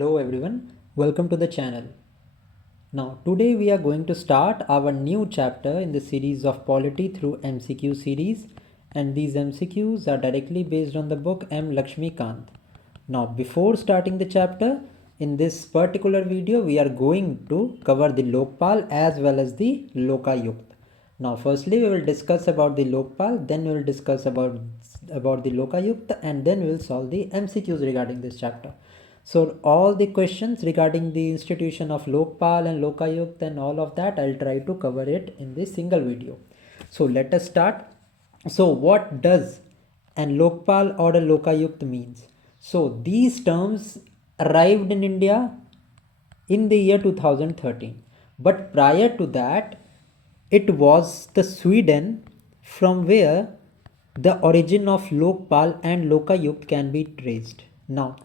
Hello everyone, welcome to the channel. Now today we are going to start our new chapter in the series of polity through MCQ series, and these MCQs are directly based on the book M. Laxmikanth. Now before starting the chapter, in this particular video we are going to cover the Lokpal as well as the Lokayukt. Now firstly we will discuss about the Lokpal, then we will discuss about the Lokayukt, and then we will solve the MCQs regarding this chapter. So all the questions regarding the institution of Lokpal and Lokayukt and all of that, I'll try to cover it in this single video. So let us start. So what does an Lokpal or a Lokayukt means? So these terms arrived in India in the year 2013. But prior to that, it was the Sweden from where the origin of Lokpal and Lokayukt can be traced. Now,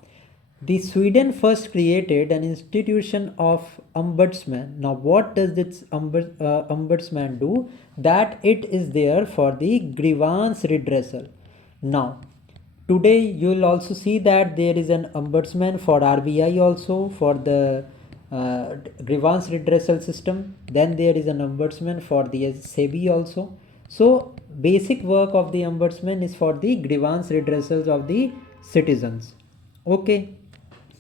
the Sweden first created an institution of ombudsman. Now, what does this ombudsman do? That it is there for the grievance redressal. Now, today you will also see that there is an ombudsman for RBI also for the grievance redressal system. Then there is an ombudsman for the SEBI also. So basic work of the ombudsman is for the grievance redressals of the citizens. Okay.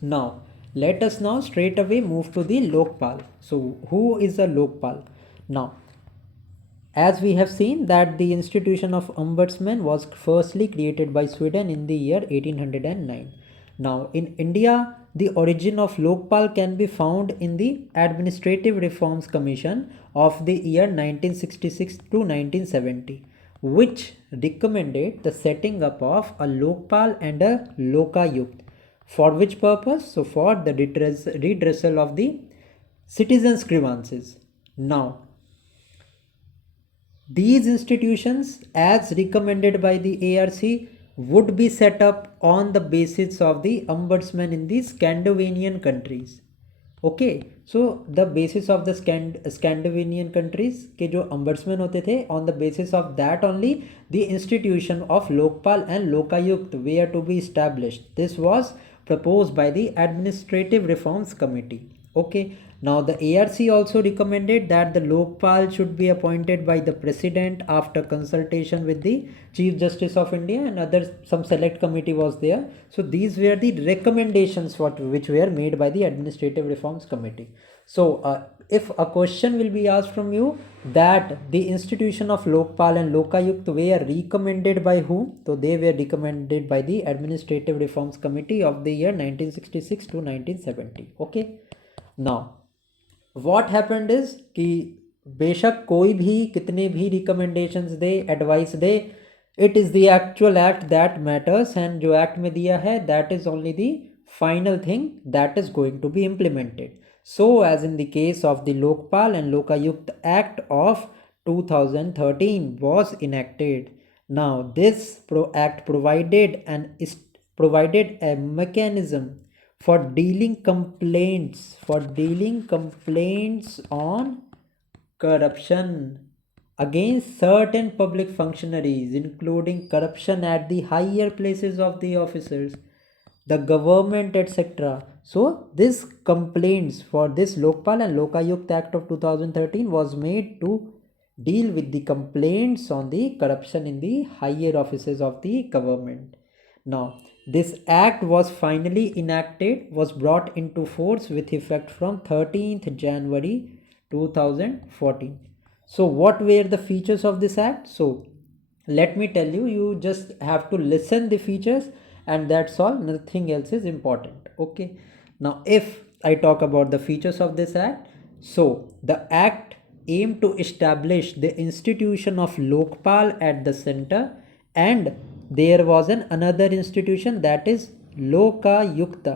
Now let us now straight away move to the Lokpal. So who is a Lokpal? Now, as we have seen that the institution of ombudsman was firstly created by Sweden in the year 1809. Now in India, the origin of Lokpal can be found in the Administrative Reforms Commission of the year 1966 to 1970, which recommended the setting up of a Lokpal and a Lokayukt. For which purpose? So for the redressal of the citizens' grievances. Now, these institutions, as recommended by the ARC, would be set up on the basis of the ombudsman in the Scandinavian countries. Okay, so the basis of the Scandinavian countries के जो ombudsman होते थे, on the basis of that only the institution of Lokpal and Lokayukt were to be established. This was proposed by the Administrative Reforms Committee. Okay, now the ARC also recommended that the Lokpal should be appointed by the President after consultation with the Chief Justice of India, and some select committee was there. So these were the recommendations which were made by the Administrative Reforms Committee. So if a question will be asked from you that the institution of Lokpal and Lokayukt were recommended by whom? So they were recommended by the Administrative Reforms Committee of the year 1966 to 1970. Okay. Now what happened is कि बेशक कोई भी कितने भी recommendations दे, advice दे, it is the actual act that matters, and जो act में दिया है that is only the final thing that is going to be implemented. So as in the case of the Lokpal and Lokayukt Act of 2013 was enacted. Now this act provided a mechanism for dealing complaints on corruption against certain public functionaries, including corruption at the higher places of the officers, the government, etc. So this complaints for this Lokpal and Lokayukt Act of 2013 was made to deal with the complaints on the corruption in the higher offices of the government. Now this act was finally enacted, was brought into force with effect from 13th January 2014. So what were the features of this act? So let me tell you, you just have to listen the features, and that's all, nothing else is important. Okay, now if I talk about the features of this act, so the act aimed to establish the institution of Lokpal at the center, and there was another institution, that is Lokayukta,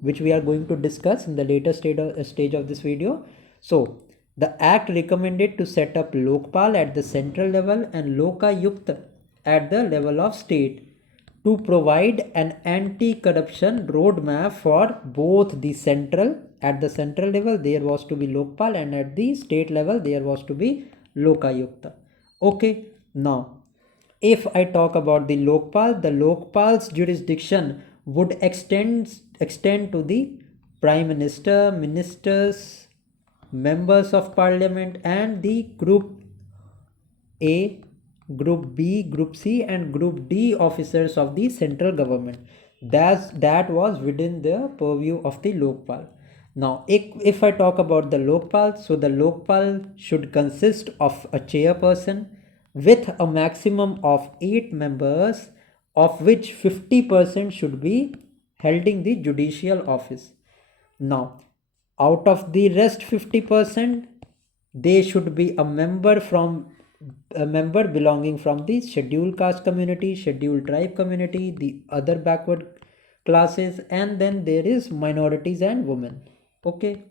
which we are going to discuss in the later stage of this video. So the act recommended to set up Lokpal at the central level and Lokayukta at the level of state to provide an anti-corruption roadmap for both the central, at the central level there was to be Lokpal, and at the state level there was to be Lokayukta. Okay, now if I talk about the Lokpal, the Lokpal's jurisdiction would extend to the Prime Minister, ministers, members of parliament, and the Group A, Group B, Group C, and Group D officers of the central government. That was within the purview of the Lokpal. Now, if I talk about the Lokpal, so the Lokpal should consist of a chairperson with a maximum of 8 members, of which 50% should be holding the judicial office. Now, out of the rest 50%, they should be a member belonging from the scheduled caste community, scheduled tribe community, the other backward classes, and then there is minorities and women. Okay.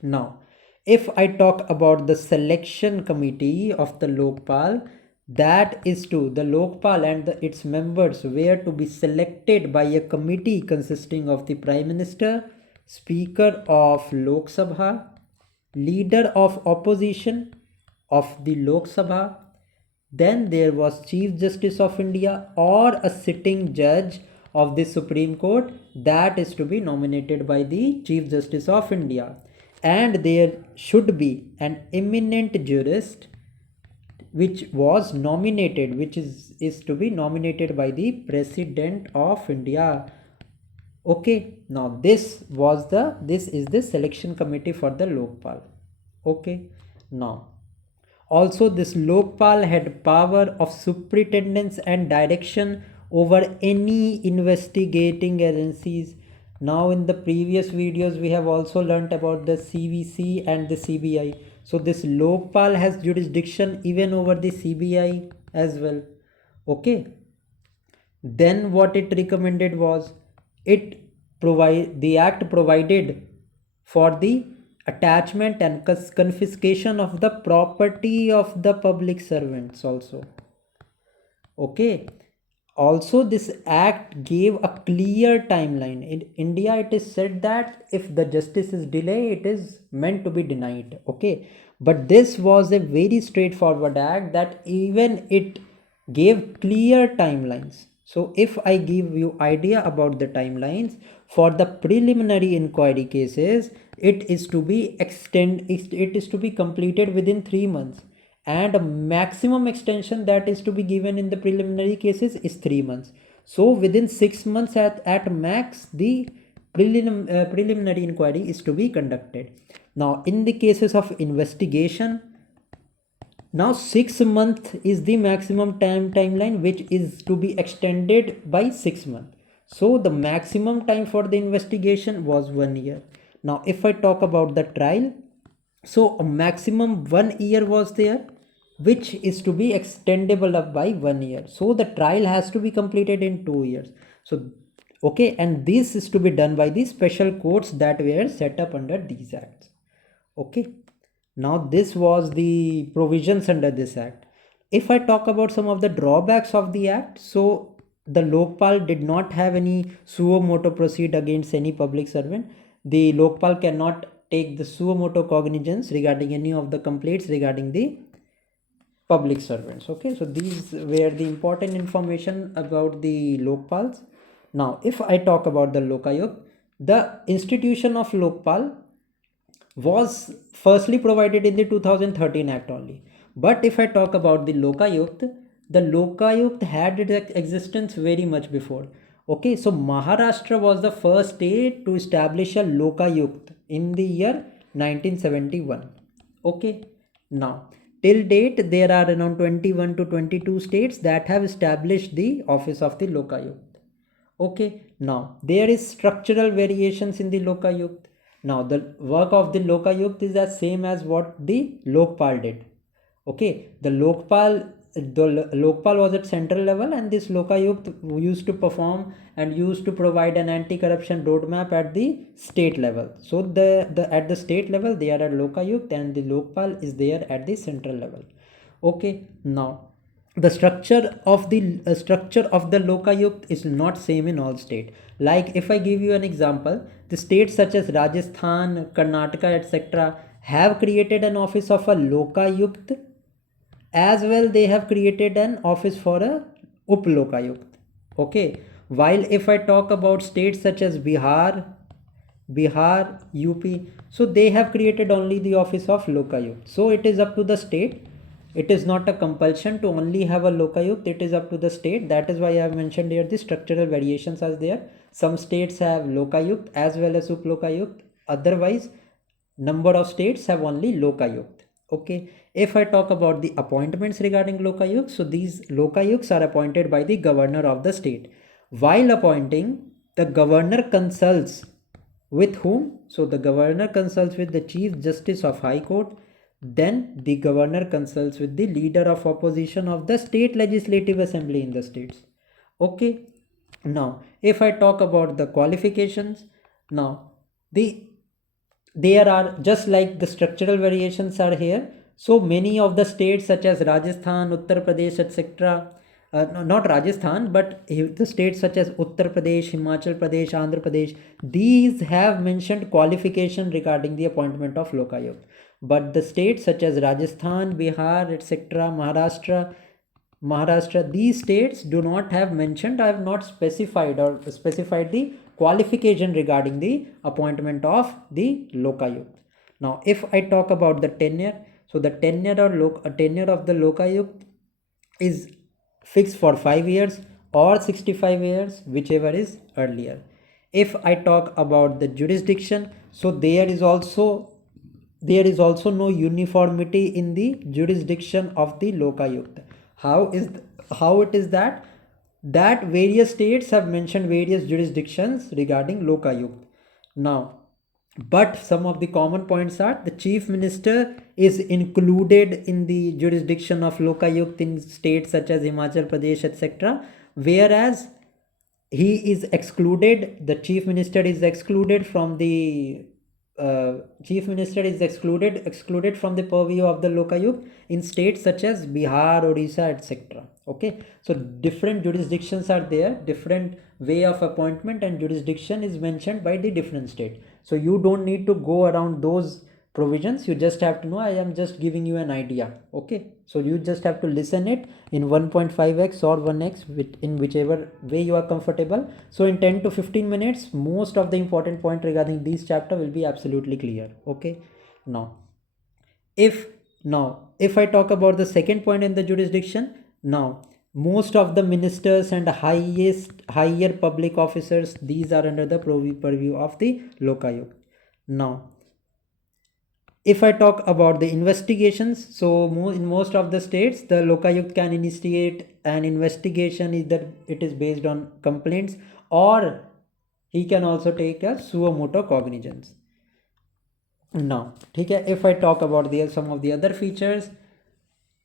Now, if I talk about the selection committee of the Lokpal, that is to the Lokpal and its members were to be selected by a committee consisting of the Prime Minister, Speaker of Lok Sabha, Leader of Opposition of the Lok Sabha, then there was Chief Justice of India or a sitting judge of the Supreme Court that is to be nominated by the Chief Justice of India, and there should be an eminent jurist which was nominated, which is to be nominated by the President of India. Okay, now this is the selection committee for the Lokpal. Okay, now also this Lokpal had power of superintendence and direction over any investigating agencies. Now in the previous videos we have also learnt about the CVC and the CBI. So this Lokpal has jurisdiction even over the CBI as well. Okay. Then what it recommended was, the act provided for the attachment and confiscation of the property of the public servants also. Okay. Also, this act gave a clear timeline. In India, it is said that if the justice is delayed, it is meant to be denied. Okay. But this was a very straightforward act that even it gave clear timelines. So if I give you idea about the timelines for the preliminary inquiry cases, it is to be completed within 3 months, and a maximum extension that is to be given in the preliminary cases is 3 months. So within 6 months at max, the preliminary inquiry is to be conducted. Now in the cases of investigation, now 6 months is the maximum timeline, which is to be extended by 6 months. So the maximum time for the investigation was 1 year. Now if I talk about the trial, so a maximum 1 year was there, which is to be extendable up by 1 year. So the trial has to be completed in 2 years. So okay, and this is to be done by the special courts that were set up under these acts. Okay. Now this was the provisions under this act. If I talk about some of the drawbacks of the act, so the Lokpal did not have any suo motu proceed against any public servant. The Lokpal cannot take the suo motu cognizance regarding any of the complaints regarding the public servants. Okay, so these were the important information about the Lokpals. Now if I talk about the Lokayukt, the institution of Lokpal was firstly provided in the 2013 act only. But if I talk about the Lokayukt had its existence very much before. Okay, so Maharashtra was the first state to establish a Lokayukt in the year 1971. Okay, now till date there are around 21 to 22 states that have established the office of the Lokayukt. Okay, now there is structural variations in the Lokayukt. Now the work of the Lokayukt is the same as what the Lokpal did. Okay, the Lokpal was at central level, and this Lokayukt used to perform and used to provide an anti-corruption roadmap at the state level. So at the state level they are at Lokayukt, and the Lokpal is there at the central level. Okay, now the structure of the Lokayukt is not same in all states. Like if I give you an example, the states such as Rajasthan, Karnataka, etc. have created an office of a Lokayukt. As well, they have created an office for a Up-Lokayukt. Okay. While if I talk about states such as Bihar, Bihar, UP. So they have created only the office of Lokayukt. So it is up to the state. It is not a compulsion to only have a Lokayukt. It is up to the state. That is why I have mentioned here the structural variations are there. Some states have Lokayukt as well as Uplokayukt. Otherwise, number of states have only Lokayukt. Okay. If I talk about the appointments regarding Lokayukt, so these Lokayukts are appointed by the governor of the state. While appointing, the governor consults with whom? So the governor consults with the Chief Justice of High Court. Then the governor consults with the leader of opposition of the state legislative assembly in the states. Okay. Now, if I talk about the qualifications, now there are just like the structural variations are here. So many of the states such as Rajasthan, Uttar Pradesh, etc. Not Rajasthan, but the states such as Uttar Pradesh, Himachal Pradesh, Andhra Pradesh, these have mentioned qualification regarding the appointment of Lokayukt. But the states such as Rajasthan, Bihar, etc., Maharashtra, these states do not have mentioned, I have not specified the qualification regarding the appointment of the Lokayukt. Now, if I talk about the tenure, so the tenure of the Lokayukt is fixed for 5 years or 65 years, whichever is earlier. If I talk about the jurisdiction, so there is also no uniformity in the jurisdiction of the Lokayukt. How it is that various states have mentioned various jurisdictions regarding Lokayukt. Now, but some of the common points are the chief minister is included in the jurisdiction of Lokayukt in states such as Himachal Pradesh, etc. Whereas he is excluded, the chief minister is excluded from the excluded from the purview of the Lokayukt in states such as Bihar, Odisha, etc. Okay, so different jurisdictions are there, different way of appointment and jurisdiction is mentioned by the different state. So you don't need to go around those provisions, you just have to know. I am just giving you an idea. Okay, so you just have to listen it in 1.5x or 1x in whichever way you are comfortable. So in 10 to 15 minutes, most of the important point regarding this chapter will be absolutely clear. Okay, now if I talk about the second point in the jurisdiction, now most of the ministers and higher public officers, these are under the purview of the Lokayukt. Now if I talk about the investigations, so in most of the states, the Lokayukt can initiate an investigation, either it is based on complaints or he can also take a suo motu cognizance. Now, if I talk about some of the other features,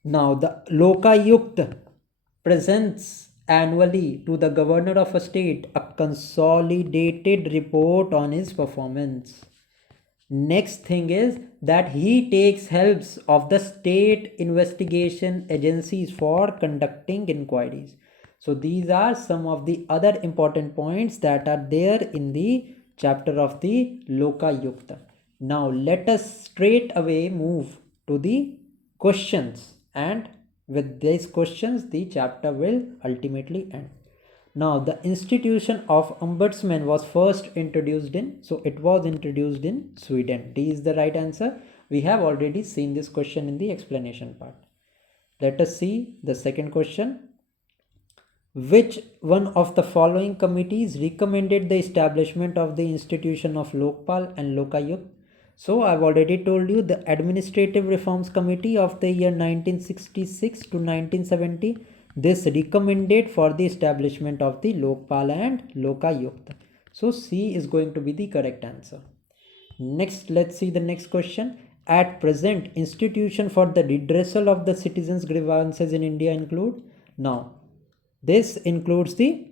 now the Lokayukt presents annually to the governor of a state a consolidated report on his performance. Next thing is that he takes helps of the state investigation agencies for conducting inquiries. So these are some of the other important points that are there in the chapter of the Lokayukta. Now let us straight away move to the questions, and with these questions the chapter will ultimately end. Now, the institution of ombudsman was first introduced in, so it was introduced in Sweden. D is the right answer. We have already seen this question in the explanation part. Let us see the second question. Which one of the following committees recommended the establishment of the institution of Lokpal and Lokayukt? So, I've already told you the Administrative Reforms Committee of the year 1966 to 1970. This recommended for the establishment of the Lokpal and Lokayukta. So C is going to be the correct answer. Next, let's see the next question. At present, institution for the redressal of the citizens' grievances in India include? Now, this includes the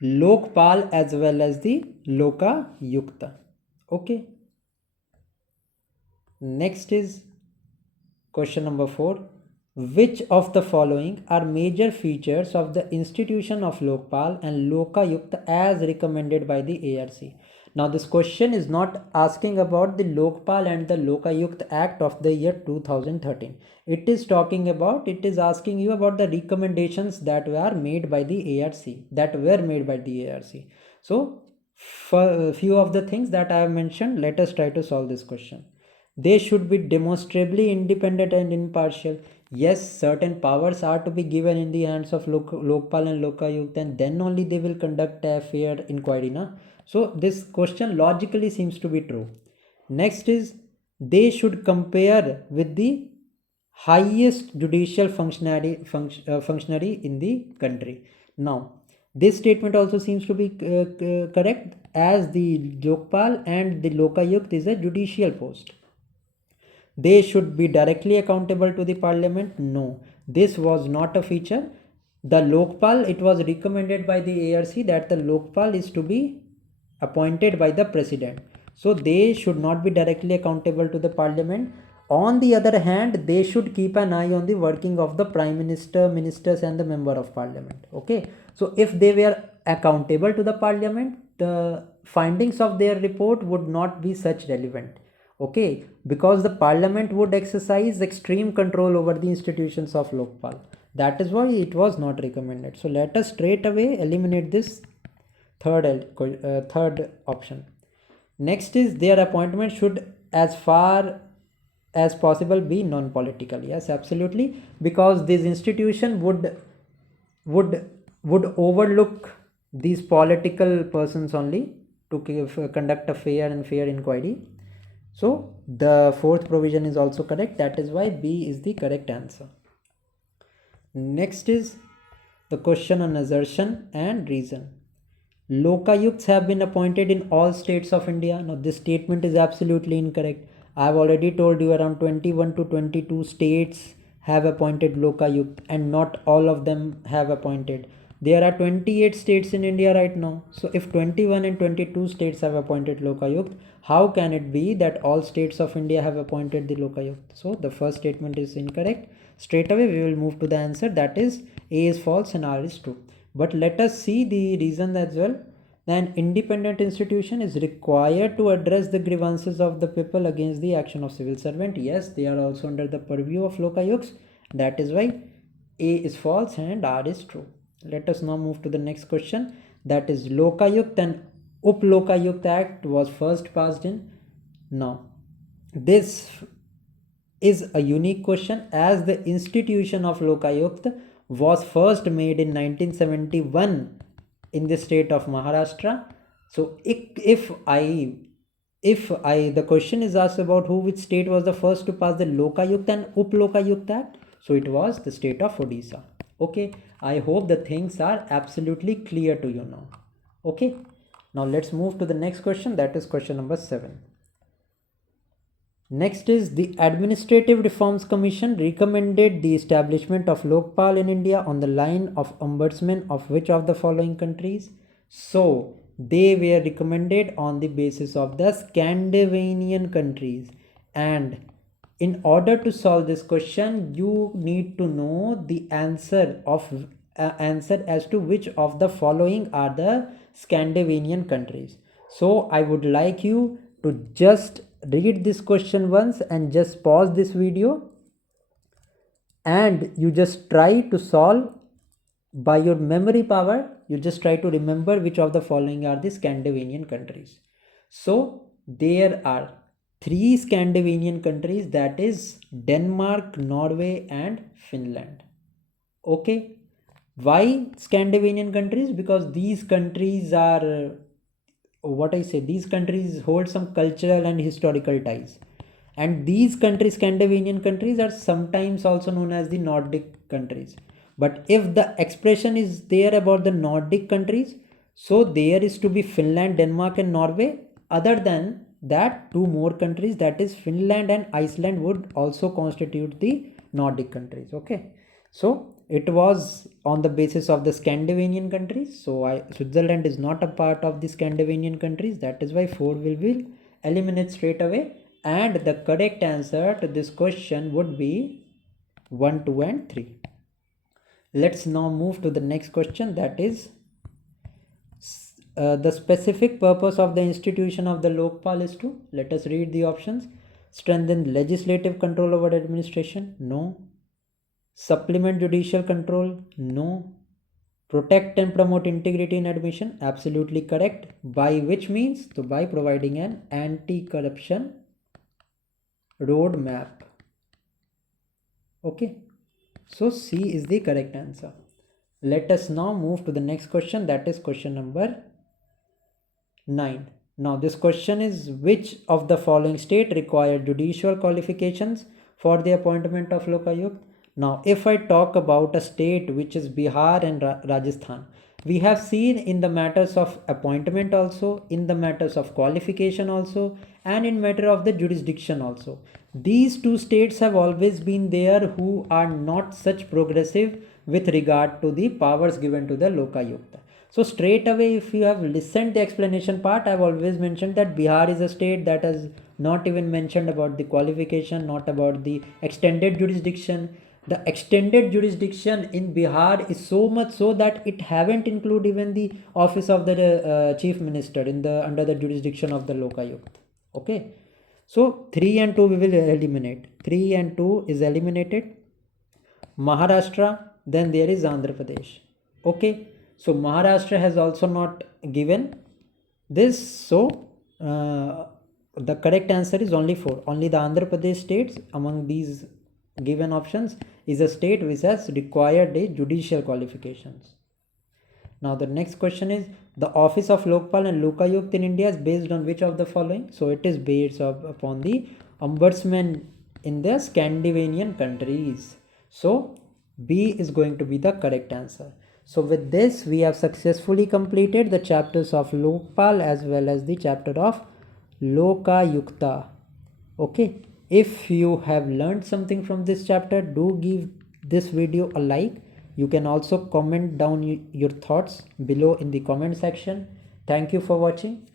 Lokpal as well as the Lokayukta. Okay. Next is question number 4. Which of the following are major features of the institution of Lokpal and Lokayukta as recommended by the ARC? Now this question is not asking about the Lokpal and the Lokayukta Act of the year 2013. It is asking you about the recommendations that were made by the ARC. So few of the things that I have mentioned. Let us try to solve this question. They should be demonstrably independent and impartial. Yes, certain powers are to be given in the hands of Lokpal and Lokayukt, and then only they will conduct a fair inquiry. Na? So this question logically seems to be true. Next is, they should compare with the highest judicial functionary in the country. Now, this statement also seems to be correct, as the Lokpal and the Lokayukt is a judicial post. They should be directly accountable to the parliament. No, this was not a feature. The Lokpal, it was recommended by the ARC that the Lokpal is to be appointed by the president. So they should not be directly accountable to the parliament. On the other hand, they should keep an eye on the working of the prime minister, ministers, and the member of parliament. Okay. So if they were accountable to the parliament, the findings of their report would not be such relevant. Okay, because the parliament would exercise extreme control over the institutions of Lokpal. That is why it was not recommended. So let us straight away eliminate this third option. Next is, their appointment should as far as possible be non-political. Yes, absolutely, because this institution would overlook these political persons only to conduct a fair inquiry. So the fourth provision is also correct. That is why B is the correct answer. Next is the question on assertion and reason. Lokayukts have been appointed in all states of India. Now this statement is absolutely incorrect. I have already told you around 21 to 22 states have appointed Lokayukt, and not all of them have appointed. There are 28 states in India right now. So if 21 and 22 states have appointed Lokayukt, how can it be that all states of India have appointed the Lokayukt? So the first statement is incorrect. Straight away we will move to the answer, that is A is false and R is true. But let us see the reason as well. An independent institution is required to address the grievances of the people against the action of civil servant. Yes, they are also under the purview of Lokayukts. That is why A is false and R is true. Let us now move to the next question. That is, Lokayukt and Up-Lokayukt Act was first passed in. Now, this is a unique question, as the institution of Lokayukt was first made in 1971 in the state of Maharashtra. So if the question is asked about which state was the first to pass the Lokayukt and Up-Lokayukt Act, so it was the state of Odisha. Okay, I hope the things are absolutely clear to you now. Okay, now let's move to the next question, that is question number 7. Next is, the Administrative Reforms Commission recommended the establishment of Lokpal in India on the line of ombudsman of which of the following countries? So they were recommended on the basis of the Scandinavian countries, and in order to solve this question, you need to know the answer as to which of the following are the Scandinavian countries. So I would like you to just read this question once and just pause this video, and you just try to solve by your memory power. You just try to remember which of the following are the Scandinavian countries. So there are 3 Scandinavian countries, that is Denmark, Norway and Finland. Okay, why Scandinavian countries? Because these countries are these countries hold some cultural and historical ties, and these countries, Scandinavian countries, are sometimes also known as the Nordic countries. But if the expression is there about the Nordic countries, so there is to be Finland, Denmark and Norway. Other than that, 2 more countries, that is Finland and Iceland, would also constitute the Nordic countries. Okay, so it was on the basis of the Scandinavian countries. So Switzerland is not a part of the Scandinavian countries. That is why 4 will be eliminated straight away, and the correct answer to this question would be 1, 2 and 3. Let's now move to the next question, that is the specific purpose of the institution of the Lokpal is to, let us read the options. Strengthen legislative control over administration? No. Supplement judicial control? No. Protect and promote integrity in admission, absolutely correct. By which means? So by providing an anti-corruption roadmap. Okay, so C is the correct answer. Let us now move to the next question, that is question number 9. Now this question is, which of the following state require judicial qualifications for the appointment of Lokayukt? Now if I talk about a state which is Bihar and Rajasthan, we have seen in the matters of appointment also, in the matters of qualification also, and in matter of the jurisdiction also. These two states have always been there who are not such progressive with regard to the powers given to the Lokayukta. So straight away, if you have listened the explanation part, I've always mentioned that Bihar is a state that has not even mentioned about the qualification, not about the extended jurisdiction. The extended jurisdiction in Bihar is so much so that it haven't included even the office of the chief minister in the under the jurisdiction of the Lokayukt. Okay, so 3 and 2 we will eliminate. 3 and 2 is eliminated. Maharashtra, then there is Andhra Pradesh. Okay, so Maharashtra has also not given this, so the correct answer is only 4. Only the Andhra Pradesh states among these given options is a state which has required a judicial qualifications. Now the next question is, the office of Lokpal and Lokayukt in India is based on which of the following? So it is based upon the ombudsman in the Scandinavian countries. So B is going to be the correct answer. So with this we have successfully completed the chapters of Lokpal as well as the chapter of Lokayukta. Okay, if you have learned something from this chapter, do give this video a like. You can also comment down your thoughts below in the comment section. Thank you for watching.